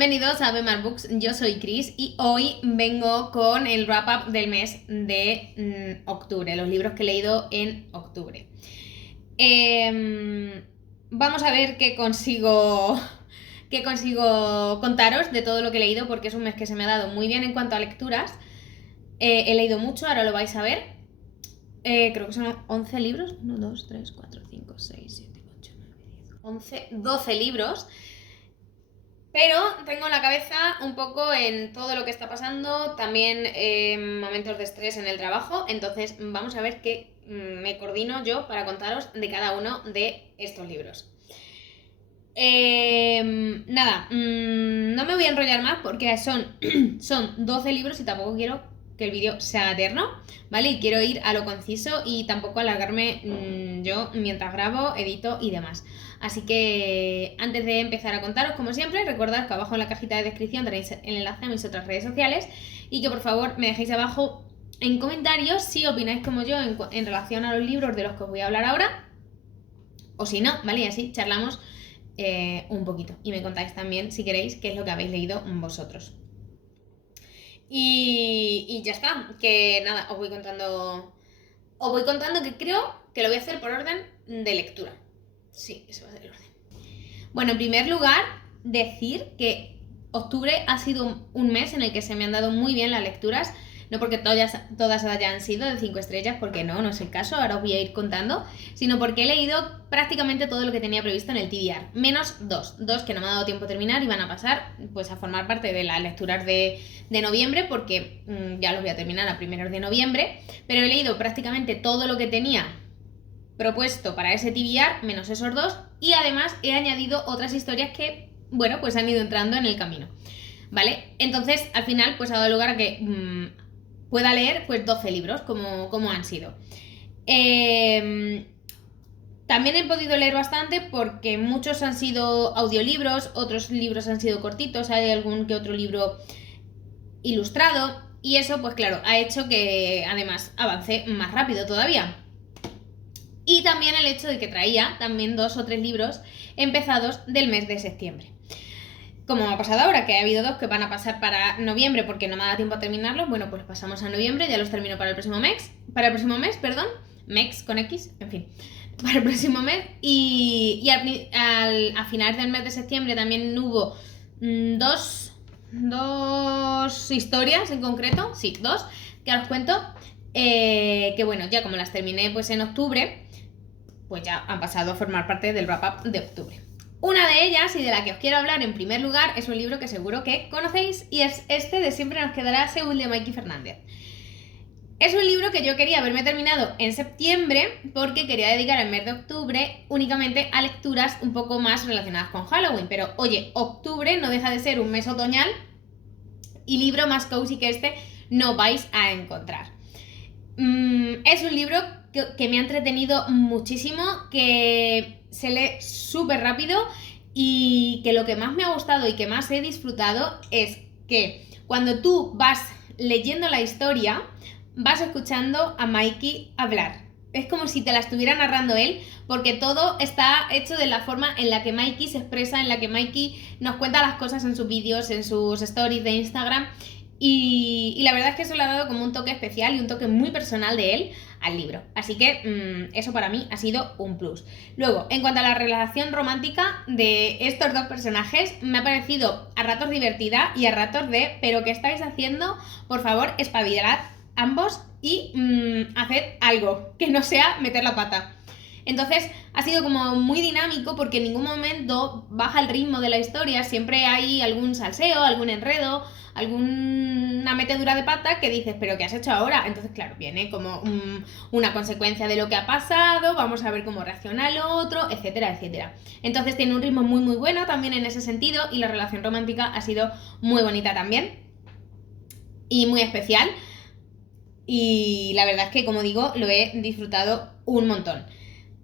Bienvenidos a Bemar Books, yo soy Chris y hoy vengo con el wrap-up del mes de octubre, los libros que he leído en octubre. Vamos a ver qué consigo contaros de todo lo que he leído, porque es un mes que se me ha dado muy bien en cuanto a lecturas. He leído mucho, ahora lo vais a ver. Creo que son 11 libros, 1, 2, 3, 4, 5, 6, 7, 8, 9, 10, 11, 12 libros. Pero tengo la cabeza un poco en todo lo que está pasando, también momentos de estrés en el trabajo, entonces vamos a ver qué me coordino yo para contaros de cada uno de estos libros. Nada, no me voy a enrollar más porque son 12 libros y tampoco quiero que el vídeo sea eterno, ¿vale? Y quiero ir a lo conciso y tampoco alargarme yo mientras grabo, edito y demás. Así que antes de empezar a contaros, como siempre, recordad que abajo en la cajita de descripción tenéis el enlace a mis otras redes sociales y que por favor me dejéis abajo en comentarios si opináis como yo en relación a los libros de los que os voy a hablar ahora, o si no, ¿vale? Y así charlamos un poquito y me contáis también, si queréis, qué es lo que habéis leído vosotros. Y ya está, que nada, os voy contando que creo que lo voy a hacer por orden de lectura. Sí, ese va a ser el orden. Bueno, en primer lugar, decir que octubre ha sido un mes en el que se me han dado muy bien las lecturas, no porque todas hayan sido de 5 estrellas, porque no es el caso, ahora os voy a ir contando, sino porque he leído prácticamente todo lo que tenía previsto en el TBR, menos dos que no me ha dado tiempo a terminar y van a pasar pues a formar parte de las lecturas de noviembre, porque ya los voy a terminar a primeros de noviembre, pero he leído prácticamente todo lo que tenía propuesto para ese TBR, menos esos dos, y además he añadido otras historias que, bueno, pues han ido entrando en el camino, ¿vale? Entonces, al final, pues ha dado lugar a que pueda leer pues 12 libros, como han sido. También he podido leer bastante porque muchos han sido audiolibros, otros libros han sido cortitos, hay algún que otro libro ilustrado, y eso, pues claro, ha hecho que además avance más rápido todavía. Y también el hecho de que traía también 2 o 3 libros empezados del mes de septiembre. Como me ha pasado ahora, que ha habido 2 que van a pasar para noviembre porque no me da tiempo a terminarlos, bueno, pues pasamos a noviembre, ya los termino para el próximo mes, mes con X, en fin, para el próximo mes. Y a finales del mes de septiembre también hubo dos historias en concreto, sí, 2, que ahora os cuento, que bueno, ya como las terminé pues en octubre, pues ya han pasado a formar parte del wrap-up de octubre. Una de ellas, y de la que os quiero hablar en primer lugar, es un libro que seguro que conocéis, y es este de Siempre nos quedará Seúl, de Maiki Fernández. Es un libro que yo quería haberme terminado en septiembre porque quería dedicar el mes de octubre únicamente a lecturas un poco más relacionadas con Halloween, pero oye, octubre no deja de ser un mes otoñal y libro más cozy que este no vais a encontrar. Es un libro que me ha entretenido muchísimo, que se lee súper rápido y que lo que más me ha gustado y que más he disfrutado es que cuando tú vas leyendo la historia, vas escuchando a Maiki hablar. Es como si te la estuviera narrando él, porque todo está hecho de la forma en la que Maiki se expresa, en la que Maiki nos cuenta las cosas en sus vídeos, en sus stories de Instagram. Y la verdad es que eso le ha dado como un toque especial y un toque muy personal de él al libro. Así que eso para mí ha sido un plus. Luego, en cuanto a la relación romántica de estos 2 personajes, me ha parecido a ratos divertida y a ratos de ¿pero qué estáis haciendo? Por favor, espabilad ambos y haced algo que no sea meter la pata. Entonces ha sido como muy dinámico porque en ningún momento baja el ritmo de la historia, siempre hay algún salseo, algún enredo, alguna metedura de pata que dices, ¿pero qué has hecho ahora? Entonces, claro, viene como una consecuencia de lo que ha pasado, vamos a ver cómo reacciona el otro, etcétera, etcétera. Entonces tiene un ritmo muy muy bueno también en ese sentido y la relación romántica ha sido muy bonita también y muy especial. Y la verdad es que, como digo, lo he disfrutado un montón.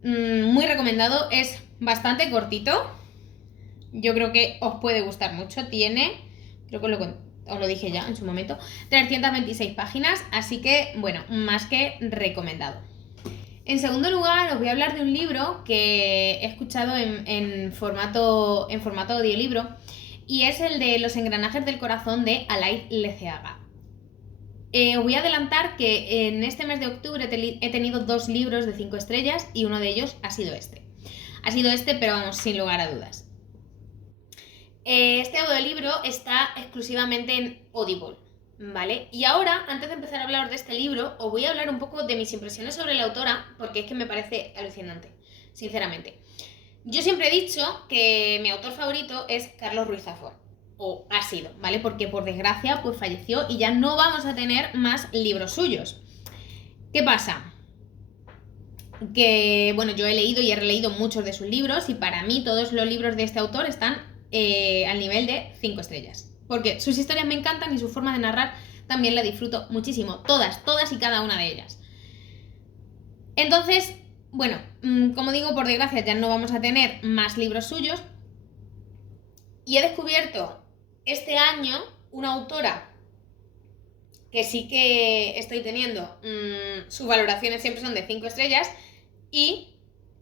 Muy recomendado, es bastante cortito. Yo creo que os puede gustar mucho. Tiene, creo que os lo dije ya en su momento, 326 páginas, así que, bueno, más que recomendado. En segundo lugar, os voy a hablar de un libro que he escuchado en formato audiolibro y es el de Los engranajes del corazón de Alain Leceaga. Os voy a adelantar que en este mes de octubre he tenido 2 libros de 5 estrellas y uno de ellos ha sido este. Ha sido este, pero vamos, sin lugar a dudas. Este audiolibro está exclusivamente en Audible, ¿vale? Y ahora, antes de empezar a hablar de este libro, os voy a hablar un poco de mis impresiones sobre la autora, porque es que me parece alucinante, sinceramente. Yo siempre he dicho que mi autor favorito es Carlos Ruiz Zafón, o ha sido, ¿vale? Porque por desgracia pues falleció y ya no vamos a tener más libros suyos. ¿Qué pasa? Que, bueno, yo he leído y he releído muchos de sus libros y para mí todos los libros de este autor están al nivel de 5 estrellas. Porque sus historias me encantan y su forma de narrar también la disfruto muchísimo. Todas y cada una de ellas. Entonces, bueno, como digo, por desgracia ya no vamos a tener más libros suyos. Y he descubierto este año una autora que sí que estoy teniendo, sus valoraciones siempre son de 5 estrellas y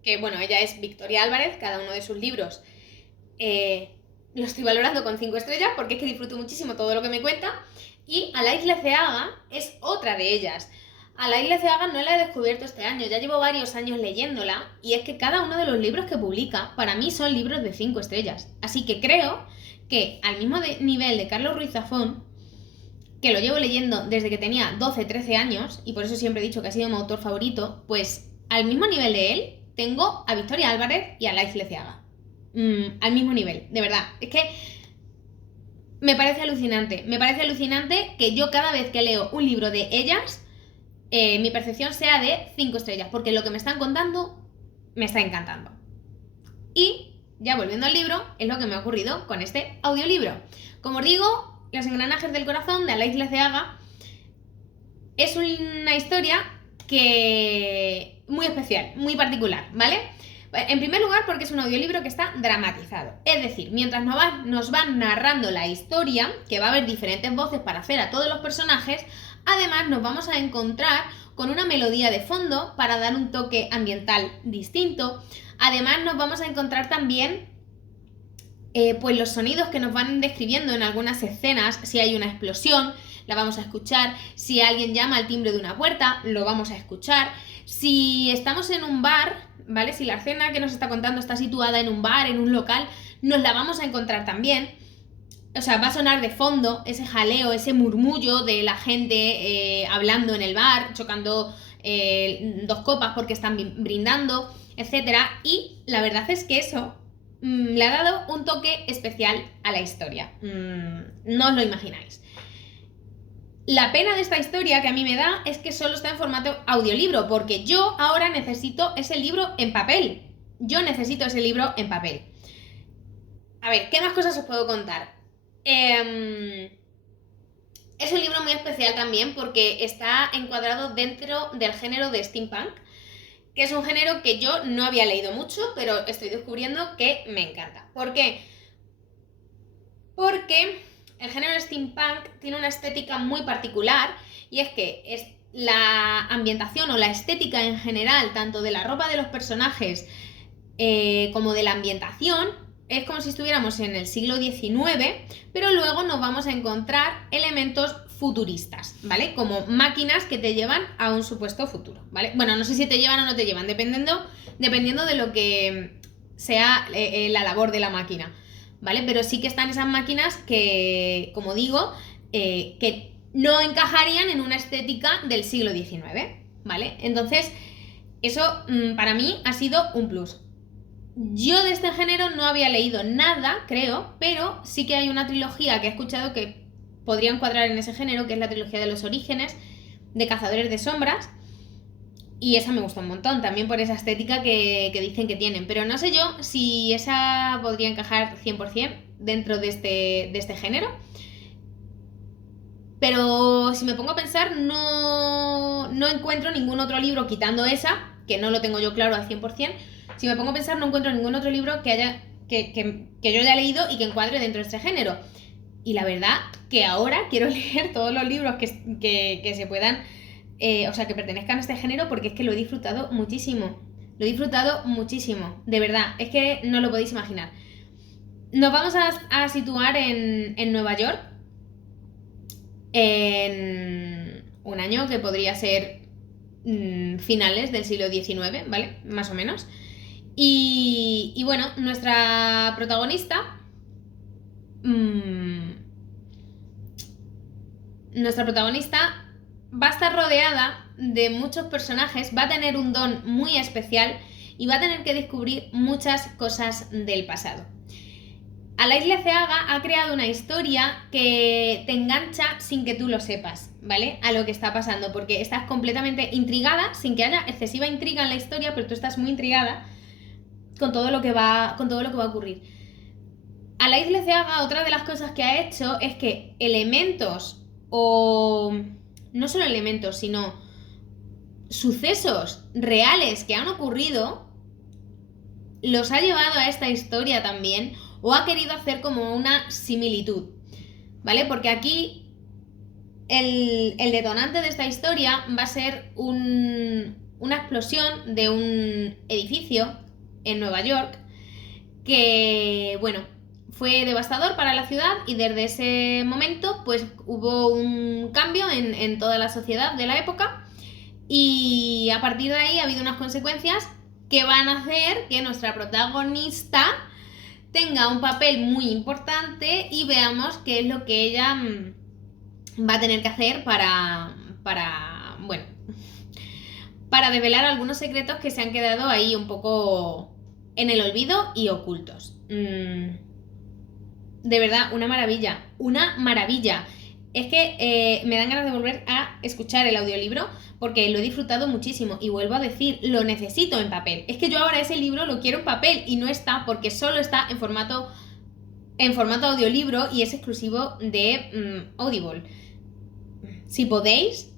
que, bueno, ella es Victoria Álvarez, cada uno de sus libros lo estoy valorando con 5 estrellas porque es que disfruto muchísimo todo lo que me cuenta, y Alain Leceaga es otra de ellas. Alain Leceaga no la he descubierto este año, ya llevo varios años leyéndola y es que cada uno de los libros que publica para mí son libros de 5 estrellas, así que creo que al mismo nivel de Carlos Ruiz Zafón, que lo llevo leyendo desde que tenía 12, 13 años, y por eso siempre he dicho que ha sido mi autor favorito, pues al mismo nivel de él tengo a Victoria Álvarez y a Alain Leceaga. Al mismo nivel, de verdad. Es que me parece alucinante que yo cada vez que leo un libro de ellas, mi percepción sea de 5 estrellas, porque lo que me están contando me está encantando. Y, ya volviendo al libro, es lo que me ha ocurrido con este audiolibro. Como os digo, Los engranajes del corazón de Alain Leceaga es una historia que muy especial, muy particular, ¿vale? En primer lugar, porque es un audiolibro que está dramatizado. Es decir, mientras nos van narrando la historia, que va a haber diferentes voces para hacer a todos los personajes, además nos vamos a encontrar con una melodía de fondo para dar un toque ambiental distinto. Además nos vamos a encontrar también pues los sonidos que nos van describiendo en algunas escenas. Si hay una explosión, la vamos a escuchar. Si alguien llama al timbre de una puerta, lo vamos a escuchar. Si estamos en un bar, ¿vale? Si la escena que nos está contando está situada en un bar, en un local, nos la vamos a encontrar también. O sea, va a sonar de fondo ese jaleo, ese murmullo de la gente hablando en el bar, chocando 2 copas porque están brindando, etc. Y la verdad es que eso le ha dado un toque especial a la historia. No os lo imagináis. La pena de esta historia que a mí me da es que solo está en formato audiolibro, porque yo ahora necesito ese libro en papel. A ver, ¿qué más cosas os puedo contar? Es un libro muy especial también porque está encuadrado dentro del género de steampunk, que es un género que yo no había leído mucho, pero estoy descubriendo que me encanta. ¿Por qué? Porque el género steampunk tiene una estética muy particular, y es que la ambientación o la estética en general, tanto de la ropa de los personajes como de la ambientación, es como si estuviéramos en el siglo XIX, pero luego nos vamos a encontrar elementos futuristas, ¿vale? Como máquinas que te llevan a un supuesto futuro, ¿vale? Bueno, no sé si te llevan o no te llevan, dependiendo de lo que sea la labor de la máquina, ¿vale? Pero sí que están esas máquinas que, como digo, que no encajarían en una estética del siglo XIX, ¿vale? Entonces, eso para mí ha sido un plus. Yo de este género no había leído nada, creo, pero sí que hay una trilogía que he escuchado que podría encuadrar en ese género, que es la trilogía de los orígenes, de Cazadores de Sombras, y esa me gusta un montón, también por esa estética que dicen que tienen, pero no sé yo si esa podría encajar 100% dentro de este género. Pero si me pongo a pensar, no encuentro ningún otro libro, quitando esa, que no lo tengo yo claro al 100%, si me pongo a pensar no encuentro ningún otro libro que yo haya leído y que encuadre dentro de este género. Y la verdad que ahora quiero leer todos los libros que se puedan, o sea, que pertenezcan a este género, porque es que lo he disfrutado muchísimo. De verdad, es que no lo podéis imaginar. Nos vamos a situar en Nueva York, en un año que podría ser finales del siglo XIX, ¿vale? Más o menos. Y bueno, nuestra protagonista va a estar rodeada de muchos personajes, va a tener un don muy especial y va a tener que descubrir muchas cosas del pasado. Alain Liceaga ha creado una historia que te engancha sin que tú lo sepas, ¿vale? A lo que está pasando, porque estás completamente intrigada, sin que haya excesiva intriga en la historia, pero tú estás muy intrigada con todo lo que va a ocurrir. Alain Liceaga, otra de las cosas que ha hecho es que elementos, o no solo elementos, sino sucesos reales que han ocurrido, los ha llevado a esta historia también, o ha querido hacer como una similitud, ¿vale? Porque aquí el detonante de esta historia va a ser una explosión de un edificio en Nueva York que, bueno, fue devastador para la ciudad, y desde ese momento pues hubo un cambio en toda la sociedad de la época, y a partir de ahí ha habido unas consecuencias que van a hacer que nuestra protagonista tenga un papel muy importante y veamos qué es lo que ella va a tener que hacer para desvelar algunos secretos que se han quedado ahí un poco en el olvido y ocultos. De verdad, una maravilla, una maravilla. Es que me dan ganas de volver a escuchar el audiolibro porque lo he disfrutado muchísimo, y vuelvo a decir, lo necesito en papel. Es que yo ahora ese libro lo quiero en papel y no está, porque solo está en formato audiolibro y es exclusivo de Audible. Si podéis,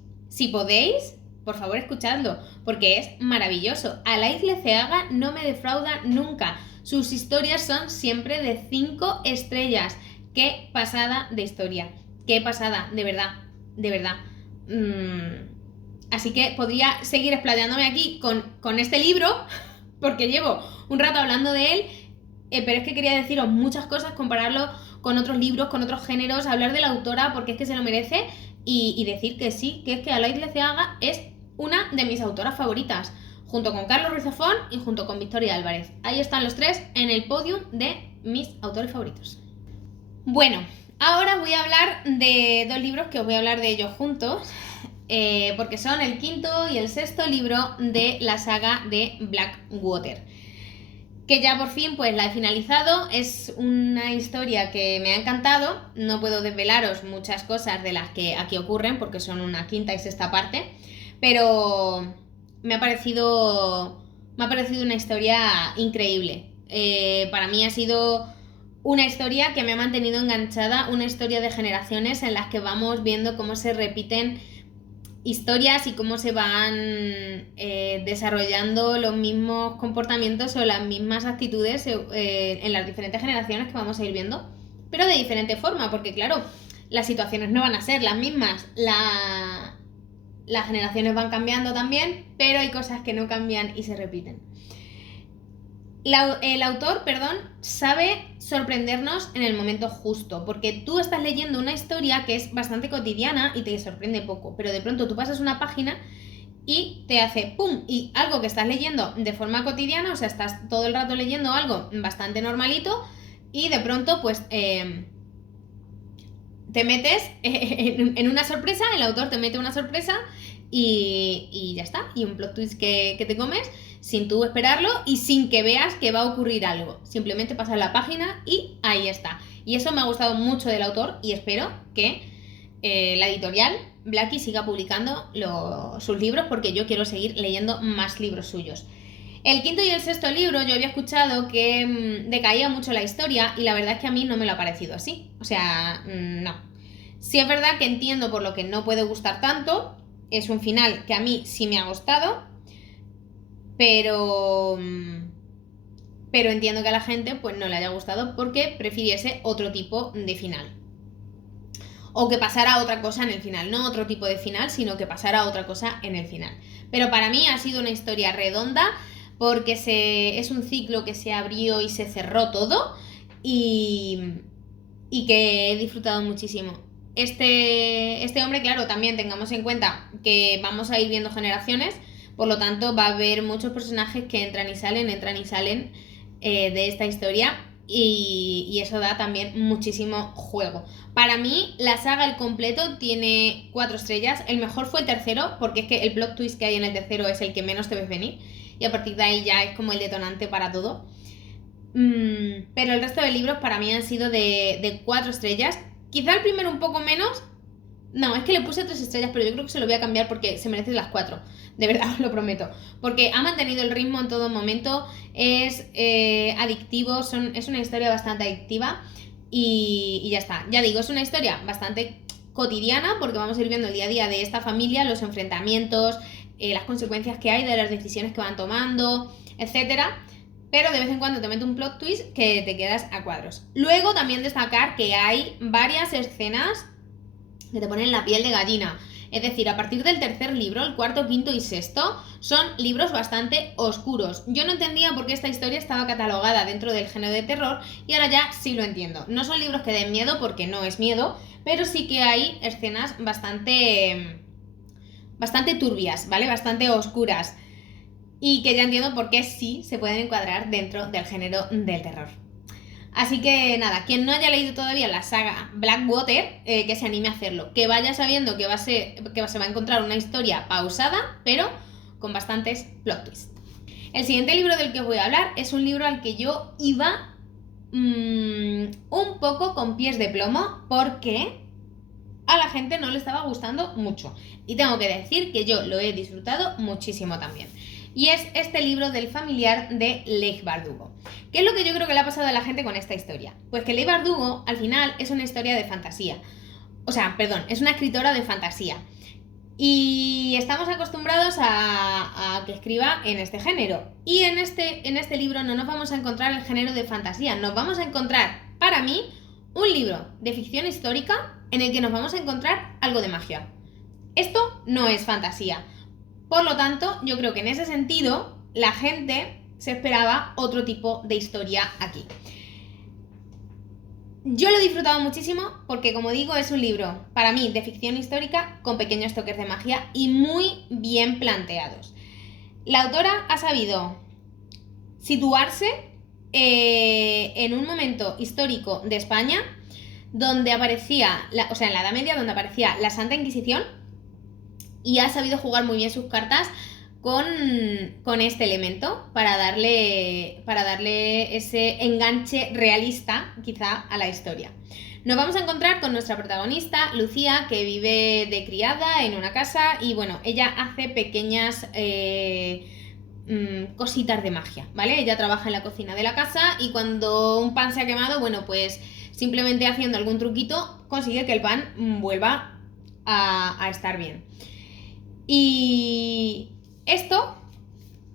por favor escuchadlo, porque es maravilloso. Alain Liceaga no me defrauda nunca. Sus historias son siempre de 5 estrellas. Qué pasada de historia. Qué pasada, de verdad, de verdad. Así que podría seguir explayándome aquí con este libro, porque llevo un rato hablando de él, pero es que quería deciros muchas cosas, compararlo con otros libros, con otros géneros, hablar de la autora porque es que se lo merece, y decir que sí, que es que Alain Liceaga es una de mis autoras favoritas, junto con Carlos Ruiz Zafón y junto con Victoria Álvarez. Ahí están los tres en el podium de mis autores favoritos. Bueno, ahora voy a hablar de 2 libros que os voy a hablar de ellos juntos, porque son el 5º y el 6º libro de la saga de Blackwater, que ya por fin pues la he finalizado. Es una historia que me ha encantado. No puedo desvelaros muchas cosas de las que aquí ocurren porque son una 5ª y 6ª parte, pero me ha parecido una historia increíble. Para mí ha sido una historia que me ha mantenido enganchada, una historia de generaciones en las que vamos viendo cómo se repiten historias y cómo se van desarrollando los mismos comportamientos o las mismas actitudes en las diferentes generaciones que vamos a ir viendo, pero de diferente forma, porque claro, las situaciones no van a ser las mismas, las generaciones van cambiando también, pero hay cosas que no cambian y se repiten. El autor, sabe sorprendernos en el momento justo, porque tú estás leyendo una historia que es bastante cotidiana y te sorprende poco, pero de pronto tú pasas una página y te hace ¡pum! Y algo que estás leyendo de forma cotidiana, o sea, estás todo el rato leyendo algo bastante normalito y de pronto pues te metes en una sorpresa, el autor te mete una sorpresa y ya está, y un plot twist que te comes sin tú esperarlo y sin que veas que va a ocurrir algo. Simplemente pasas la página y ahí está. Y eso me ha gustado mucho del autor y espero que la editorial Blackie siga publicando sus libros, porque yo quiero seguir leyendo más libros suyos. El 5º y el 6º libro yo había escuchado que decaía mucho la historia, y la verdad es que a mí no me lo ha parecido así. O sea, no. Sí es verdad que entiendo por lo que no puede gustar tanto. Es un final que a mí sí me ha gustado, pero entiendo que a la gente pues no le haya gustado porque prefiriese otro tipo de final, o que pasara otra cosa en el final, no otro tipo de final, sino que pasara otra cosa en el final. Pero para mí ha sido una historia redonda, porque es un ciclo que se abrió y se cerró todo, y que he disfrutado muchísimo. Este hombre, claro, también tengamos en cuenta que vamos a ir viendo generaciones, por lo tanto va a haber muchos personajes que entran y salen de esta historia y eso da también muchísimo juego. Para mí, la saga al completo tiene 4 estrellas. El mejor fue el tercero, porque es que el plot twist que hay en el tercero es el que menos te ves venir y a partir de ahí ya es como el detonante para todo. Pero el resto de libros para mí han sido de 4 estrellas. Quizá el primero un poco menos. No, es que le puse 3 estrellas, pero yo creo que se lo voy a cambiar porque se merece las 4. De verdad, os lo prometo. Porque ha mantenido el ritmo en todo momento. Es adictivo, es una historia bastante adictiva. Y ya está. Ya digo, es una historia bastante cotidiana porque vamos a ir viendo el día a día de esta familia, los enfrentamientos, las consecuencias que hay de las decisiones que van tomando, etcétera. Pero de vez en cuando te mete un plot twist que te quedas a cuadros. Luego también destacar que hay varias escenas que te ponen la piel de gallina. Es decir, a partir del tercer libro, el cuarto, quinto y sexto, son libros bastante oscuros. Yo no entendía por qué esta historia estaba catalogada dentro del género de terror y ahora ya sí lo entiendo. No son libros que den miedo porque no es miedo, pero sí que hay escenas bastante turbias, ¿vale? Bastante oscuras. Y que ya entiendo por qué sí se pueden encuadrar dentro del género del terror. Así que nada, quien no haya leído todavía la saga Blackwater, que se anime a hacerlo. Que vaya sabiendo que se va a encontrar una historia pausada, pero con bastantes plot twists. El siguiente libro del que os voy a hablar es un libro al que yo iba un poco con pies de plomo porque a la gente no le estaba gustando mucho. Y tengo que decir que yo lo he disfrutado muchísimo también. Y es este libro del familiar de Leigh Bardugo. ¿Qué es lo que yo creo que le ha pasado a la gente con esta historia? Pues que Leigh Bardugo, al final, es una historia de fantasía. Es una escritora de fantasía. Y estamos acostumbrados a que escriba en este género. Y en este libro no nos vamos a encontrar el género de fantasía. Nos vamos a encontrar, para mí, un libro de ficción histórica en el que nos vamos a encontrar algo de magia. Esto no es fantasía. Por lo tanto, yo creo que en ese sentido, la gente se esperaba otro tipo de historia aquí. Yo lo he disfrutado muchísimo porque, como digo, es un libro, para mí, de ficción histórica con pequeños toques de magia y muy bien planteados. La autora ha sabido situarse en un momento histórico de España donde aparecía, en la Edad Media, donde aparecía la Santa Inquisición, y ha sabido jugar muy bien sus cartas con este elemento para darle ese enganche realista quizá a la historia. Nos vamos a encontrar con nuestra protagonista, Lucía, que vive de criada en una casa y bueno, ella hace pequeñas cositas de magia, ¿vale? Ella trabaja en la cocina de la casa y cuando un pan se ha quemado, bueno, pues simplemente haciendo algún truquito consigue que el pan vuelva a estar bien. Y esto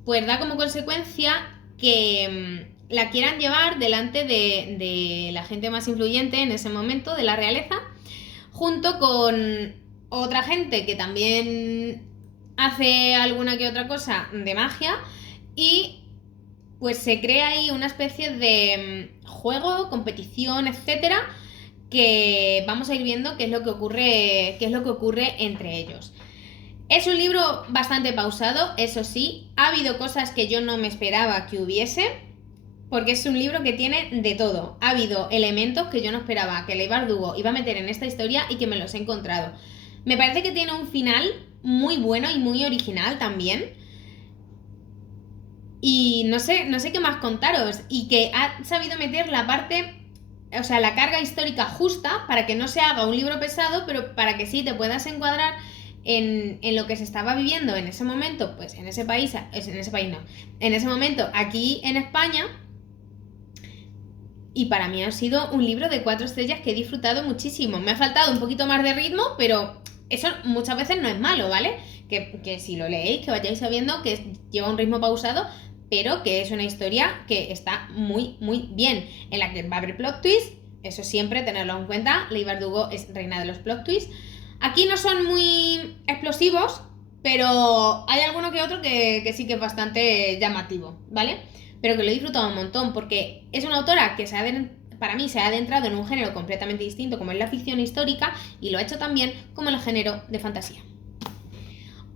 pues da como consecuencia que la quieran llevar delante de la gente más influyente en ese momento, de la realeza, junto con otra gente que también hace alguna que otra cosa de magia y pues se crea ahí una especie de juego, competición, etcétera, que vamos a ir viendo qué es lo que ocurre entre ellos. Es un libro bastante pausado, eso sí, ha habido cosas que yo no me esperaba que hubiese, porque es un libro que tiene de todo. Ha habido elementos que yo no esperaba que Leigh Bardugo iba a meter en esta historia y que me los he encontrado. Me parece que tiene un final muy bueno y muy original también. Y no sé qué más contaros. Y que ha sabido meter la carga histórica justa para que no se haga un libro pesado, pero para que sí te puedas encuadrar en lo que se estaba viviendo en ese momento, pues en ese momento aquí en España. Y para mí ha sido un libro de 4 estrellas que he disfrutado muchísimo. Me ha faltado un poquito más de ritmo, pero eso muchas veces no es malo, ¿vale? Que si lo leéis, que vayáis sabiendo que lleva un ritmo pausado, pero que es una historia que está muy, muy bien, en la que va a haber plot twist, eso siempre tenerlo en cuenta. Leigh Bardugo es reina de los plot twists. Aquí no son muy explosivos, pero hay alguno que otro que sí que es bastante llamativo, ¿vale? Pero que lo he disfrutado un montón, porque es una autora que sabe para mí se ha adentrado en un género completamente distinto como es la ficción histórica y lo ha hecho también como el género de fantasía.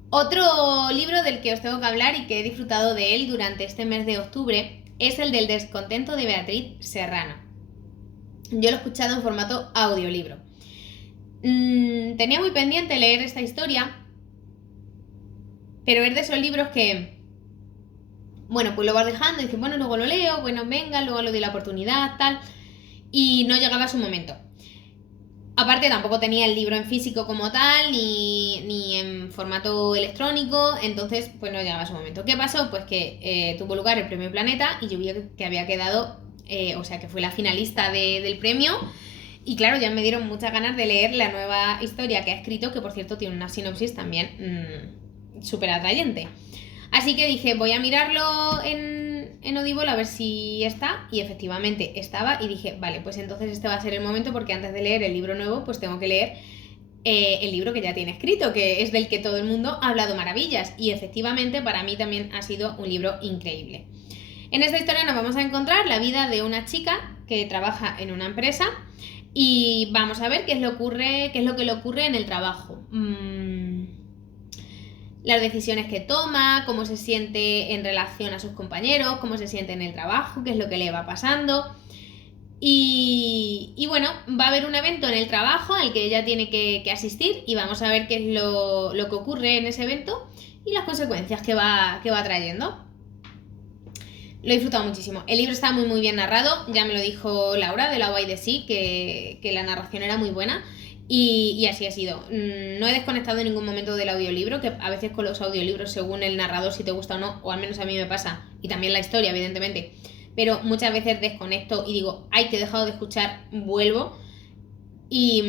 Otro libro del que os tengo que hablar y que he disfrutado de él durante este mes de octubre es el del descontento de Beatriz Serrano. Yo lo he escuchado en formato audiolibro. Tenía muy pendiente leer esta historia, pero es de esos libros que, bueno, pues lo vas dejando y dices, bueno, luego lo leo, bueno, venga, luego le doy la oportunidad, tal, y no llegaba su momento. Aparte tampoco tenía el libro en físico como tal, ni en formato electrónico, entonces pues no llegaba su momento. ¿Qué pasó? Pues que tuvo lugar el premio Planeta y yo vi que había quedado, o sea que fue la finalista del premio. Y claro, ya me dieron muchas ganas de leer la nueva historia que ha escrito, que por cierto tiene una sinopsis también súper atrayente. Así que dije, voy a mirarlo en Audible a ver si está, y efectivamente estaba, y dije, vale, pues entonces este va a ser el momento, porque antes de leer el libro nuevo, pues tengo que leer el libro que ya tiene escrito, que es del que todo el mundo ha hablado maravillas, y efectivamente para mí también ha sido un libro increíble. En esta historia nos vamos a encontrar la vida de una chica que trabaja en una empresa, y vamos a ver qué es lo que le ocurre en el trabajo. Las decisiones que toma, cómo se siente en relación a sus compañeros, cómo se siente en el trabajo, qué es lo que le va pasando. Y bueno, va a haber un evento en el trabajo al que ella tiene que asistir, y vamos a ver qué es lo que ocurre en ese evento y las consecuencias que va trayendo. Lo he disfrutado muchísimo. El libro está muy bien narrado, ya me lo dijo Laura de la By the Sea, que la narración era muy buena, y así ha sido. No he desconectado en ningún momento del audiolibro, que a veces con los audiolibros, según el narrador, si te gusta o no, o al menos a mí me pasa, y también la historia, evidentemente, pero muchas veces desconecto y digo, ay, que he dejado de escuchar, vuelvo. Y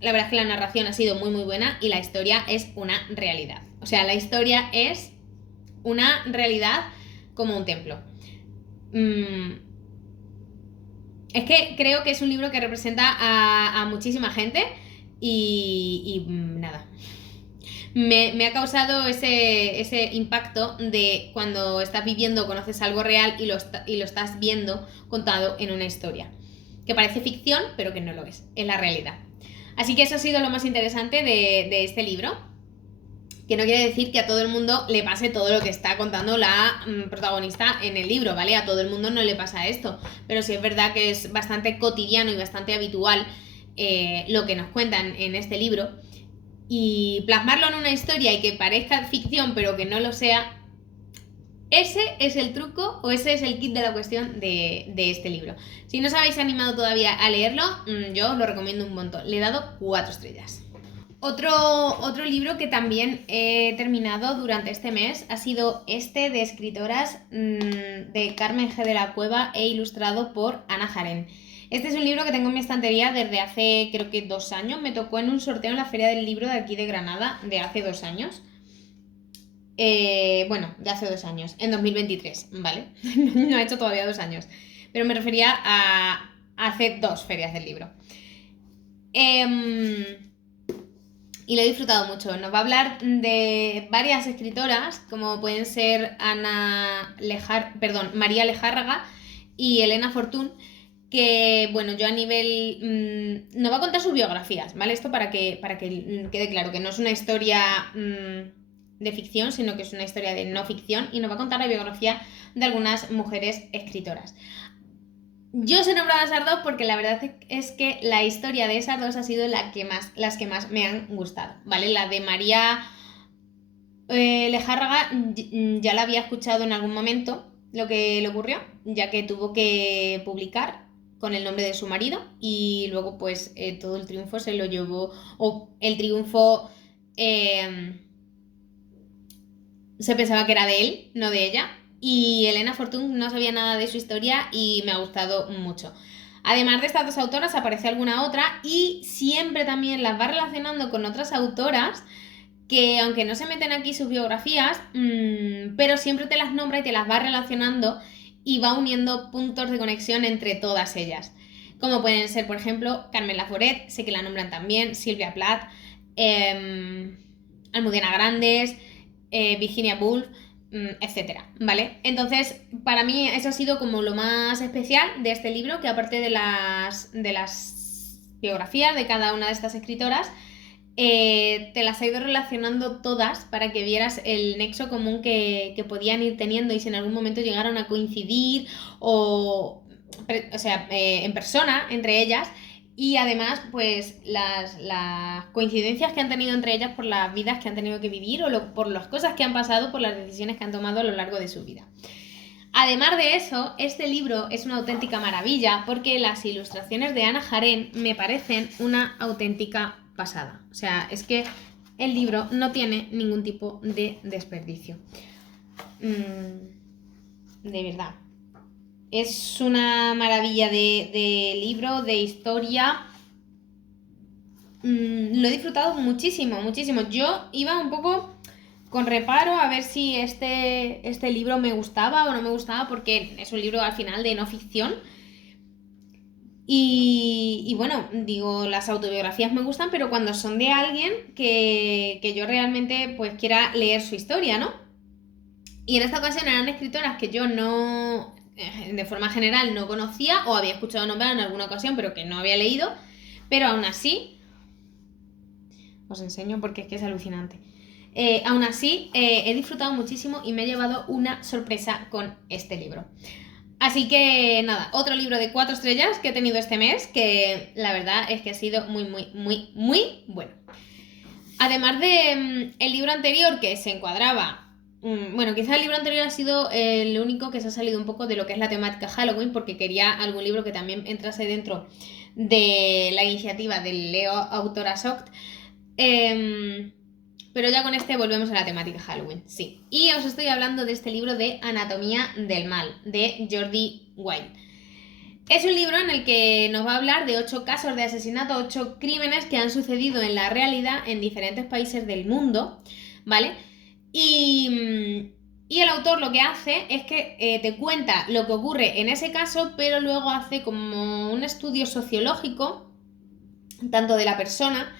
la verdad es que la narración ha sido muy buena y la historia es una realidad. O sea, la historia es una realidad como un templo. Es que creo que es un libro que representa a muchísima gente y nada. Me ha causado ese impacto de cuando estás viviendo, conoces algo real y lo estás viendo contado en una historia. Que parece ficción, pero que no lo es la realidad. Así que eso ha sido lo más interesante de este libro. Que no quiere decir que a todo el mundo le pase todo lo que está contando la protagonista en el libro, ¿vale? A todo el mundo no le pasa esto, pero sí es verdad que es bastante cotidiano y bastante habitual lo que nos cuentan en este libro, y plasmarlo en una historia y que parezca ficción pero que no lo sea, ese es el truco, o ese es el kit de la cuestión de este libro. Si no os habéis animado todavía a leerlo, yo os lo recomiendo un montón. Le he dado 4 estrellas. Otro libro que también he terminado durante este mes ha sido este de escritoras de Carmen G. de la Cueva e ilustrado por Ana Jarén. Este es un libro que tengo en mi estantería desde hace creo que 2 años. Me tocó en un sorteo en la Feria del Libro de aquí de Granada de hace 2 años. Bueno, ya hace 2 años, en 2023, ¿vale? No ha hecho todavía 2 años. Pero me refería a hace 2 ferias del libro. Y lo he disfrutado mucho. Nos va a hablar de varias escritoras, como pueden ser María Lejárraga y Elena Fortún, que, bueno, yo a nivel... nos va a contar sus biografías, ¿vale? Esto para que quede claro, que no es una historia de ficción, sino que es una historia de no ficción, y nos va a contar la biografía de algunas mujeres escritoras. Yo os he nombrado a esas dos porque la verdad es que la historia de esas dos ha sido las que más me han gustado, ¿vale? La de María Lejárraga ya la había escuchado en algún momento, lo que le ocurrió, ya que tuvo que publicar con el nombre de su marido, y luego pues todo el triunfo se lo llevó, o el triunfo se pensaba que era de él, no de ella. Y Elena Fortún no sabía nada de su historia y me ha gustado mucho. Además de estas dos autoras aparece alguna otra, y siempre también las va relacionando con otras autoras que, aunque no se meten aquí sus biografías, pero siempre te las nombra y te las va relacionando y va uniendo puntos de conexión entre todas ellas. Como pueden ser, por ejemplo, Carmen Laforet, sé que la nombran también, Silvia Plath, Almudena Grandes, Virginia Woolf. etcétera, ¿vale? Entonces, para mí eso ha sido como lo más especial de este libro, que aparte de las biografías de cada una de estas escritoras, te las he ido relacionando todas para que vieras el nexo común que podían ir teniendo y si en algún momento llegaron a coincidir en persona entre ellas. Y además, pues las coincidencias que han tenido entre ellas por las vidas que han tenido que vivir o por las cosas que han pasado, por las decisiones que han tomado a lo largo de su vida. Además de eso, este libro es una auténtica maravilla porque las ilustraciones de Ana Jarén me parecen una auténtica pasada. O sea, es que el libro no tiene ningún tipo de desperdicio. De verdad. Es una maravilla de libro, de historia. Lo he disfrutado muchísimo, muchísimo. Yo iba un poco con reparo a ver si este libro me gustaba o no me gustaba, porque es un libro al final de no ficción. Y bueno, digo, las autobiografías me gustan, pero cuando son de alguien que yo realmente pues quiera leer su historia, ¿no? Y en esta ocasión eran escritoras que yo no, de forma general, no conocía o había escuchado nombrar en alguna ocasión, pero que no había leído. Pero aún así, os enseño porque es que es alucinante. Aún así, he disfrutado muchísimo y me he llevado una sorpresa con este libro. Así que nada, otro libro de 4 estrellas que he tenido este mes, que la verdad es que ha sido muy, muy, muy, muy bueno. Además de el libro anterior que se encuadraba, bueno, quizá el libro anterior ha sido el único que se ha salido un poco de lo que es la temática Halloween, porque quería algún libro que también entrase dentro de la iniciativa del Leo Autora Soct. Pero ya con este volvemos a la temática Halloween, sí. Y os estoy hablando de este libro de Anatomía del Mal, de Jordi Wild. Es un libro en el que nos va a hablar de 8 casos de asesinato, 8 crímenes que han sucedido en la realidad en diferentes países del mundo, ¿vale? Y el autor lo que hace es que te cuenta lo que ocurre en ese caso, pero luego hace como un estudio sociológico, tanto de la persona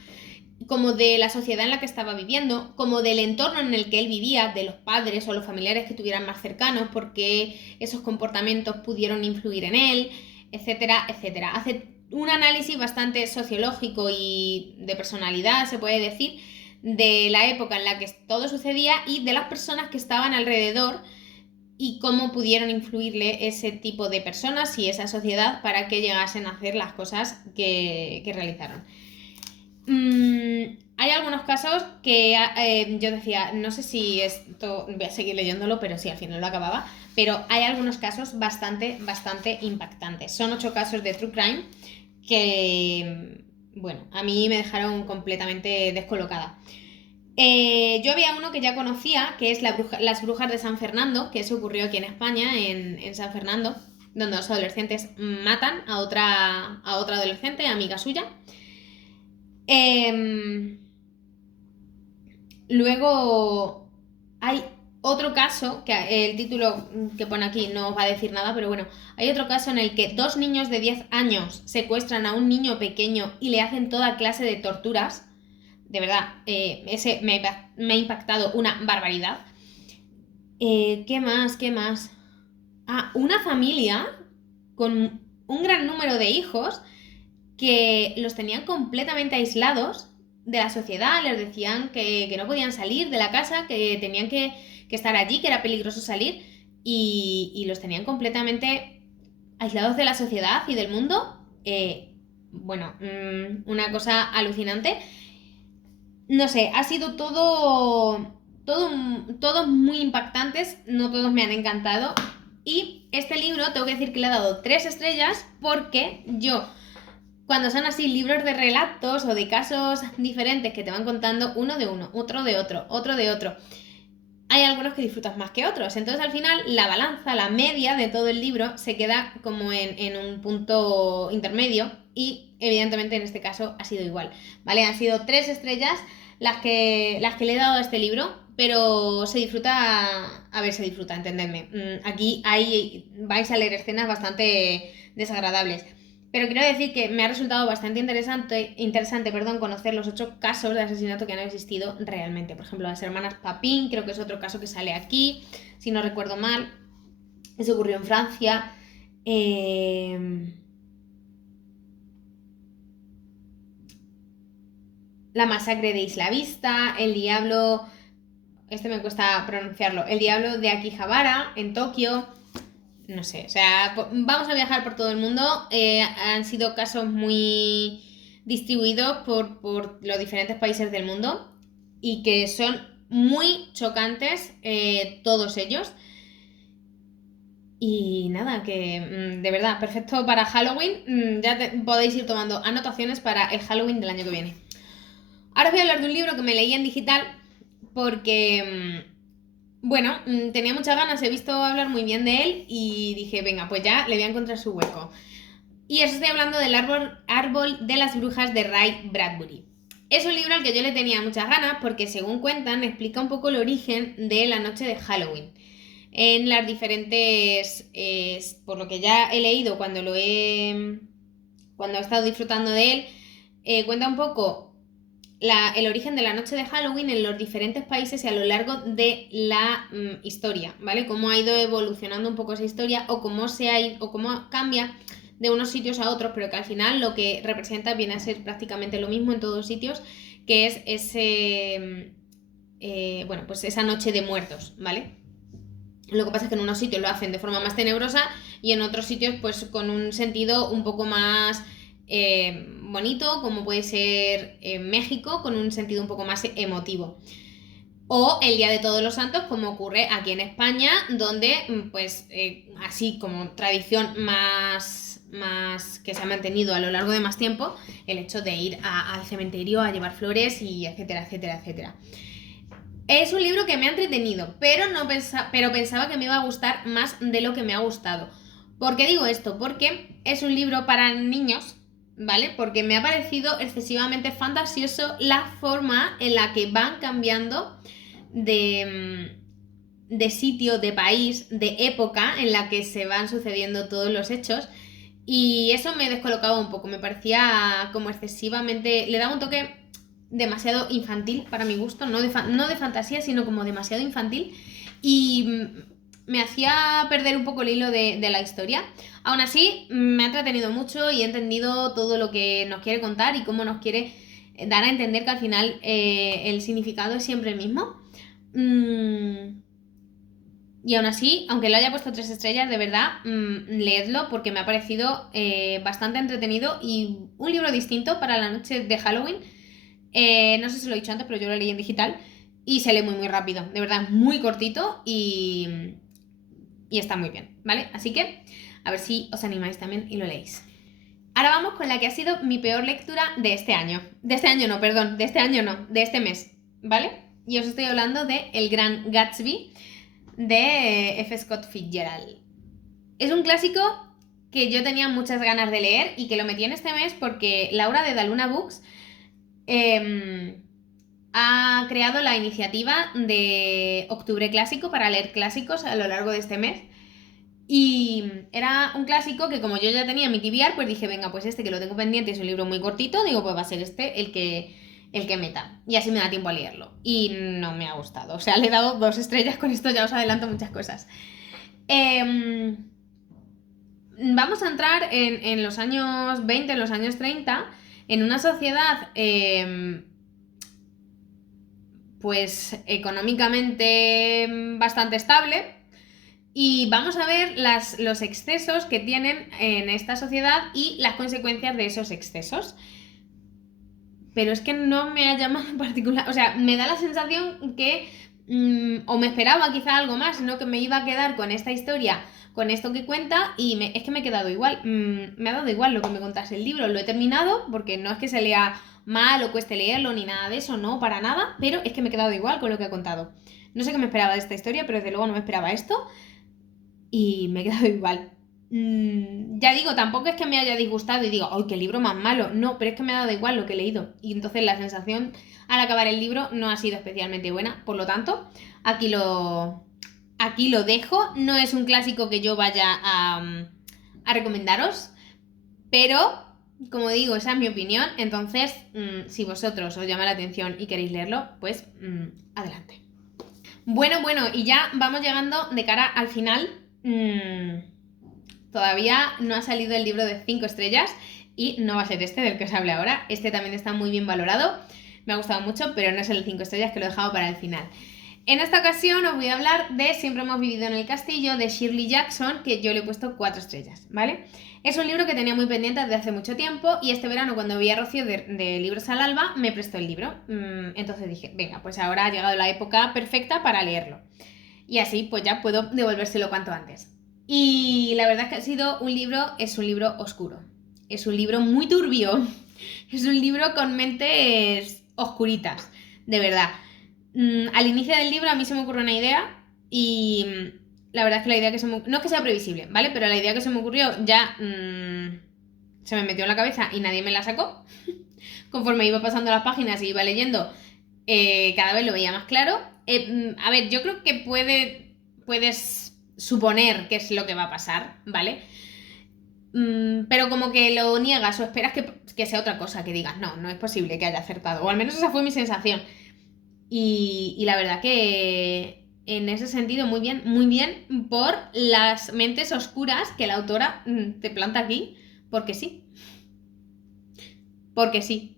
como de la sociedad en la que estaba viviendo, como del entorno en el que él vivía, de los padres o los familiares que tuvieran más cercanos, porque esos comportamientos pudieron influir en él, etcétera, etcétera. Hace un análisis bastante sociológico y de personalidad, se puede decir, de la época en la que todo sucedía y de las personas que estaban alrededor y cómo pudieron influirle ese tipo de personas y esa sociedad para que llegasen a hacer las cosas que realizaron. Hay algunos casos que yo decía, no sé si esto, voy a seguir leyéndolo, pero sí, al final lo acababa, pero hay algunos casos bastante, bastante impactantes. Son 8 casos de True Crime que, bueno, a mí me dejaron completamente descolocada. Yo había uno que ya conocía, que es Las Brujas de San Fernando, que eso ocurrió aquí en España, en San Fernando, donde los adolescentes matan a otra adolescente, amiga suya. Luego hay otro caso, que el título que pone aquí no os va a decir nada, pero bueno, hay otro caso en el que 2 niños de 10 años secuestran a un niño pequeño y le hacen toda clase de torturas. De verdad, ese me ha impactado una barbaridad. ¿Qué más? ¿Qué más? Una familia con un gran número de hijos que los tenían completamente aislados de la sociedad, les decían que no podían salir de la casa, que tenían que estar allí, que era peligroso salir, y los tenían completamente aislados de la sociedad y del mundo. Bueno, una cosa alucinante. No sé, ha sido todos muy impactantes, no todos me han encantado, y este libro tengo que decir que le he dado 3 estrellas porque yo, cuando son así libros de relatos o de casos diferentes que te van contando uno de uno, otro de otro, otro de otro, hay algunos que disfrutas más que otros. Entonces al final la balanza, la media de todo el libro se queda como en un punto intermedio y evidentemente en este caso ha sido igual, ¿vale? Han sido 3 estrellas las que le he dado a este libro, pero se disfruta, se disfruta, entendedme. Aquí vais a leer escenas bastante desagradables. Pero quiero decir que me ha resultado bastante interesante, conocer los 8 casos de asesinato que han existido realmente. Por ejemplo, las hermanas Papin, creo que es otro caso que sale aquí, si no recuerdo mal. Eso ocurrió en Francia. La masacre de Isla Vista, el diablo... Este me cuesta pronunciarlo. El diablo de Akihabara, en Tokio. No sé, o sea, vamos a viajar por todo el mundo. Han sido casos muy distribuidos por los diferentes países del mundo y que son muy chocantes todos ellos. Y nada, que de verdad, perfecto para Halloween. Ya podéis ir tomando anotaciones para el Halloween del año que viene. Ahora os voy a hablar de un libro que me leí en digital porque... Bueno, tenía muchas ganas, he visto hablar muy bien de él y dije, venga, pues ya le voy a encontrar su hueco. Y os estoy hablando del árbol de las brujas de Ray Bradbury. Es un libro al que yo le tenía muchas ganas porque, según cuentan, explica un poco el origen de la noche de Halloween. En las diferentes... por lo que ya he leído cuando he estado disfrutando de él, cuenta un poco... el origen de la noche de Halloween en los diferentes países y a lo largo de la historia, ¿vale? Cómo ha ido evolucionando un poco esa historia o cómo cambia de unos sitios a otros, pero que al final lo que representa viene a ser prácticamente lo mismo en todos sitios, que es pues esa noche de muertos, ¿vale? Lo que pasa es que en unos sitios lo hacen de forma más tenebrosa y en otros sitios pues con un sentido un poco más... bonito, como puede ser México, con un sentido un poco más emotivo. O el Día de Todos los Santos, como ocurre aquí en España, donde, pues, así como tradición más que se ha mantenido a lo largo de más tiempo, el hecho de ir al cementerio a llevar flores y etcétera, etcétera, etcétera. Es un libro que me ha entretenido, pero pensaba que me iba a gustar más de lo que me ha gustado. ¿Por qué digo esto? Porque es un libro para niños, ¿vale? Porque me ha parecido excesivamente fantasioso la forma en la que van cambiando de sitio, de país, de época en la que se van sucediendo todos los hechos. Y eso me descolocaba un poco, me parecía como excesivamente... Le daba un toque demasiado infantil para mi gusto, no de fantasía, sino como demasiado infantil. Y me hacía perder un poco el hilo de la historia. Aún así, me ha entretenido mucho y he entendido todo lo que nos quiere contar y cómo nos quiere dar a entender que al final el significado es siempre el mismo. Y aún así, aunque le haya puesto 3 estrellas, de verdad, leedlo porque me ha parecido bastante entretenido y un libro distinto para la noche de Halloween. No sé si lo he dicho antes, pero yo lo leí en digital y se lee muy muy rápido, de verdad, muy cortito y está muy bien, ¿vale? Así que a ver si os animáis también y lo leéis. Ahora vamos con la que ha sido mi peor lectura de este año. De este mes, ¿vale? Y os estoy hablando de El Gran Gatsby de F. Scott Fitzgerald. Es un clásico que yo tenía muchas ganas de leer y que lo metí en este mes porque Laura de Daluna Books ha creado la iniciativa de Octubre Clásico para leer clásicos a lo largo de este mes. Y era un clásico que, como yo ya tenía mi TBR, pues dije, venga, pues este que lo tengo pendiente, es un libro muy cortito, digo, pues va a ser este el que meta. Y así me da tiempo a leerlo. Y no me ha gustado. O sea, le he dado 2 estrellas, con esto ya os adelanto muchas cosas. Vamos a entrar en los años 20, en los años 30, en una sociedad pues económicamente bastante estable. Y vamos a ver los excesos que tienen en esta sociedad y las consecuencias de esos excesos. Pero es que no me ha llamado en particular... O sea, me da la sensación que... o me esperaba quizá algo más, ¿no? Que me iba a quedar con esta historia, con esto que cuenta, y es que me he quedado igual. Me ha dado igual lo que me contase el libro. Lo he terminado, porque no es que se lea mal o cueste leerlo ni nada de eso, no, para nada. Pero es que me he quedado igual con lo que ha contado. No sé qué me esperaba de esta historia, pero desde luego no me esperaba esto. Y me he quedado igual. Ya digo, tampoco es que me haya disgustado y digo, ¡ay, qué libro más malo! No, pero es que me ha dado igual lo que he leído. Y entonces la sensación al acabar el libro no ha sido especialmente buena. Por lo tanto, aquí lo dejo. No es un clásico que yo vaya a recomendaros. pero, como digo, esa es mi opinión, entonces, si vosotros os llama la atención y queréis leerlo, pues adelante. Bueno, y ya vamos llegando de cara al final. Todavía no ha salido el libro de 5 estrellas y no va a ser este del que os hable ahora. Este también está muy bien valorado, me ha gustado mucho, pero no es el de 5 estrellas, que lo he dejado para el final. En esta ocasión os voy a hablar de Siempre hemos vivido en el castillo, de Shirley Jackson, que yo le he puesto 4 estrellas, ¿vale? Es un libro que tenía muy pendiente desde hace mucho tiempo y este verano, cuando vi a Rocío de Libros al Alba, me prestó el libro. Entonces dije, venga, pues ahora ha llegado la época perfecta para leerlo. Y así pues ya puedo devolvérselo cuanto antes. Y la verdad es que es un libro oscuro. Es un libro muy turbio. Es un libro con mentes oscuritas, de verdad. Al inicio del libro a mí se me ocurrió una idea y la verdad es que la idea que se me... No es que sea previsible, ¿vale? Pero la idea que se me ocurrió ya se me metió en la cabeza y nadie me la sacó. Conforme iba pasando las páginas y iba leyendo, cada vez lo veía más claro. A ver, yo creo que puedes suponer qué es lo que va a pasar, ¿vale? Pero como que lo niegas o esperas que sea otra cosa, que digas, no es posible que haya acertado. O al menos esa fue mi sensación. Y la verdad que en ese sentido muy bien por las mentes oscuras que la autora te planta aquí, porque sí. Porque sí.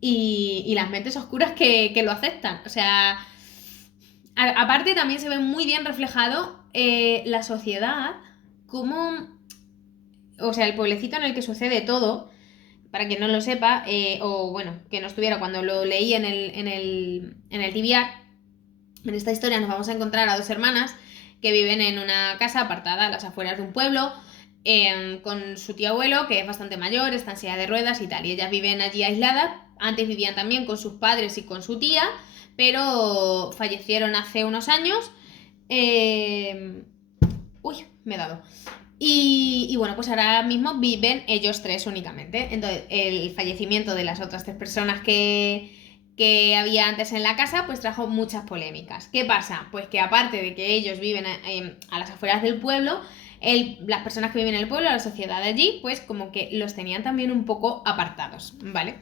Y las mentes oscuras que lo aceptan. O sea, aparte también se ve muy bien reflejado la sociedad, como... O sea, el pueblecito en el que sucede todo, para quien no lo sepa, o bueno, que no estuviera cuando lo leí en el TBR, en esta historia nos vamos a encontrar a 2 hermanas que viven en una casa apartada a las afueras de un pueblo, con su tío abuelo, que es bastante mayor, está en silla de ruedas y tal, y ellas viven allí aisladas. Antes vivían también con sus padres y con su tía, pero fallecieron hace unos años. Uy, me he dado. Y bueno, pues ahora mismo viven ellos 3 únicamente. Entonces, el fallecimiento de las otras 3 personas que había antes en la casa, pues trajo muchas polémicas. ¿Qué pasa? Pues que aparte de que ellos viven a las afueras del pueblo, las personas que viven en el pueblo, la sociedad de allí, pues como que los tenían también un poco apartados, ¿vale?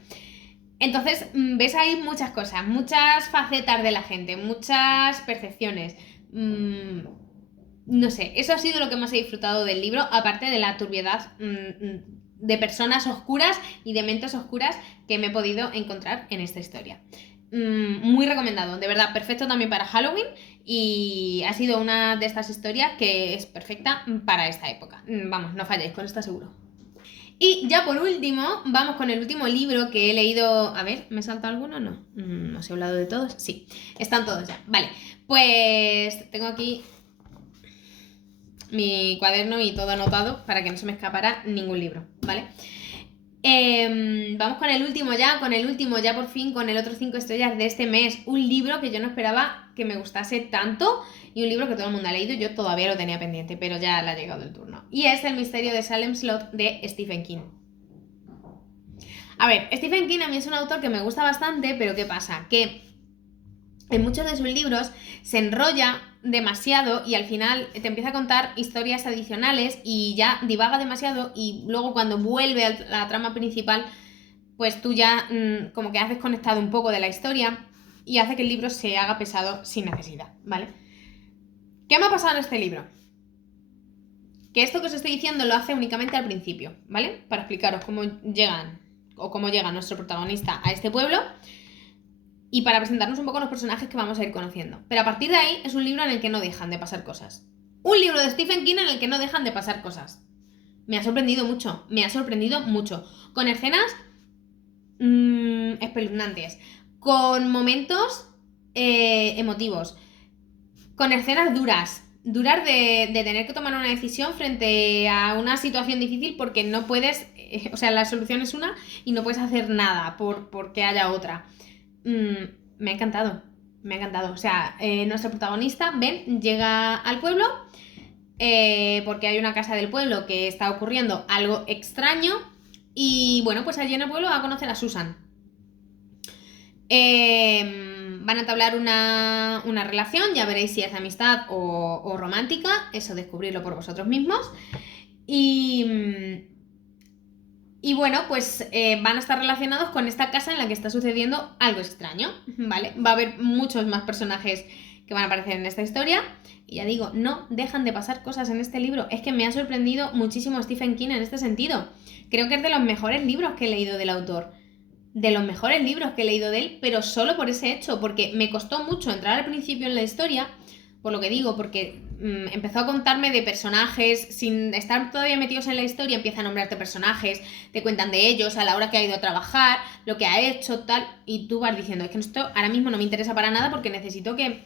Entonces, ves ahí muchas cosas, muchas facetas de la gente, muchas percepciones. No sé, eso ha sido lo que más he disfrutado del libro, aparte de la turbiedad de personas oscuras y de mentes oscuras que me he podido encontrar en esta historia. Muy recomendado, de verdad, perfecto también para Halloween y ha sido una de estas historias que es perfecta para esta época. Vamos, no falléis, con esto seguro. Y ya por último, vamos con el último libro que he leído. A ver, ¿me salta alguno o no? ¿Os he hablado de todos? Sí, están todos ya. Vale, pues tengo aquí mi cuaderno y todo anotado para que no se me escapara ningún libro, ¿vale? Vamos con el último ya por fin, con el otro 5 estrellas de este mes. Un libro que yo no esperaba que me gustase tanto y un libro que todo el mundo ha leído. Yo todavía lo tenía pendiente, pero ya le ha llegado el turno. Y es El misterio de Salem Slot de Stephen King. A ver, Stephen King a mí es un autor que me gusta bastante, pero ¿qué pasa? Que en muchos de sus libros se enrolla demasiado y al final te empieza a contar historias adicionales y ya divaga demasiado y luego cuando vuelve a la trama principal, pues tú ya como que has desconectado un poco de la historia y hace que el libro se haga pesado sin necesidad, ¿vale? ¿Qué me ha pasado en este libro? Que esto que os estoy diciendo lo hace únicamente al principio, ¿vale? Para explicaros cómo llega nuestro protagonista a este pueblo y para presentarnos un poco los personajes que vamos a ir conociendo. Pero a partir de ahí es un libro en el que no dejan de pasar cosas. Un libro de Stephen King en el que no dejan de pasar cosas. Me ha sorprendido mucho. Con escenas espeluznantes. Con momentos emotivos. Con escenas duras de tener que tomar una decisión frente a una situación difícil porque no puedes... o sea, la solución es una y no puedes hacer nada porque haya otra. Me ha encantado. O sea, nuestro protagonista, Ben, llega al pueblo porque hay una casa del pueblo que está ocurriendo algo extraño y bueno, pues allí en el pueblo va a conocer a Susan. Van a entablar una relación, ya veréis si es de amistad o romántica, eso descubrirlo por vosotros mismos. Y Y bueno, pues van a estar relacionados con esta casa en la que está sucediendo algo extraño, ¿vale? Va a haber muchos más personajes que van a aparecer en esta historia. Y ya digo, no dejan de pasar cosas en este libro. Es que me ha sorprendido muchísimo Stephen King en este sentido. Creo que es de los mejores libros que he leído del autor. De los mejores libros que he leído de él, pero solo por ese hecho, porque me costó mucho entrar al principio en la historia, por lo que digo, porque empezó a contarme de personajes, sin estar todavía metidos en la historia, empieza a nombrarte personajes, te cuentan de ellos, a la hora que ha ido a trabajar, lo que ha hecho, tal, y tú vas diciendo, es que esto ahora mismo no me interesa para nada porque necesito que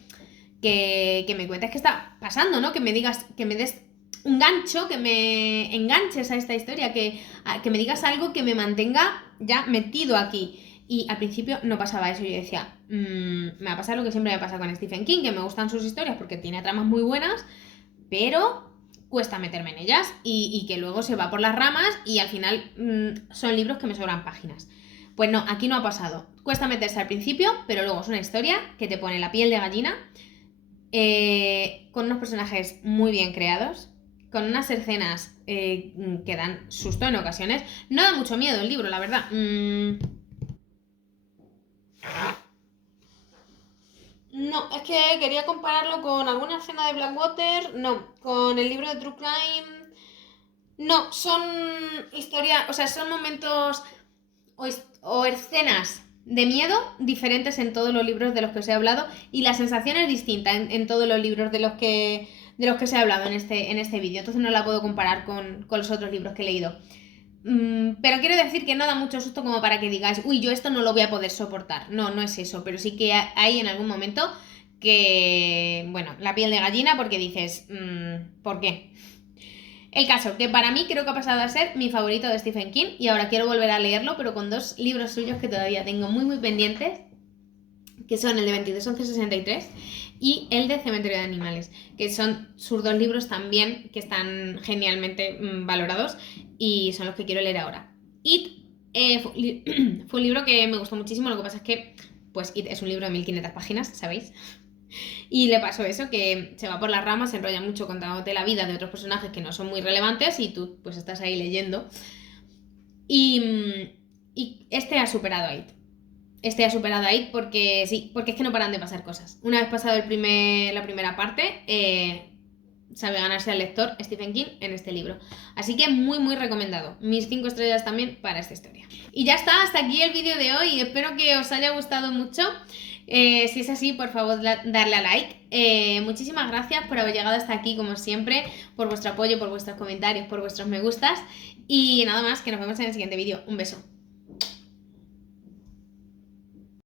me cuentes qué está pasando, ¿no? Que me digas, que me des un gancho, que me enganches a esta historia, que me digas algo que me mantenga ya metido aquí. Y al principio no pasaba eso, yo decía, me va a pasar lo que siempre me pasa con Stephen King, que me gustan sus historias porque tiene tramas muy buenas, pero cuesta meterme en ellas y que luego se va por las ramas y al final son libros que me sobran páginas. Pues no, aquí no ha pasado. Cuesta meterse al principio, pero luego es una historia que te pone la piel de gallina, con unos personajes muy bien creados, con unas escenas que dan susto en ocasiones. No da mucho miedo el libro, la verdad. No, es que quería compararlo con alguna escena de Blackwater. No, con el libro de True Crime. No, son historias, o sea, son momentos o escenas de miedo diferentes en todos los libros de los que os he hablado y la sensación es distinta en todos los libros de los que os he hablado en este vídeo, entonces no la puedo comparar con los otros libros que he leído. Pero quiero decir que no da mucho susto como para que digáis, uy, yo esto no lo voy a poder soportar. No, no es eso, pero sí que hay en algún momento que, bueno, la piel de gallina porque dices, ¿por qué? El caso, que para mí creo que ha pasado a ser mi favorito de Stephen King y ahora quiero volver a leerlo, pero con dos libros suyos que todavía tengo muy pendientes, que son el de 221163 y el de Cementerio de Animales, que son sus dos libros también que están genialmente valorados y son los que quiero leer ahora. It fue un libro que me gustó muchísimo, lo que pasa es que pues It es un libro de 1500 páginas, ¿sabéis? Y le pasó eso, que se va por las ramas, se enrolla mucho contándote la vida de otros personajes que no son muy relevantes y tú pues estás ahí leyendo. Y este ha superado a It. Este ha superado a It porque sí, porque es que no paran de pasar cosas. Una vez pasado la primera parte, sabe ganarse al lector Stephen King en este libro. Así que muy recomendado. Mis 5 estrellas también para esta historia. Y ya está, hasta aquí el vídeo de hoy. Espero que os haya gustado mucho. Si es así, por favor, darle a like. Muchísimas gracias por haber llegado hasta aquí, como siempre, por vuestro apoyo, por vuestros comentarios, por vuestros me gustas. Y nada más, que nos vemos en el siguiente vídeo. Un beso.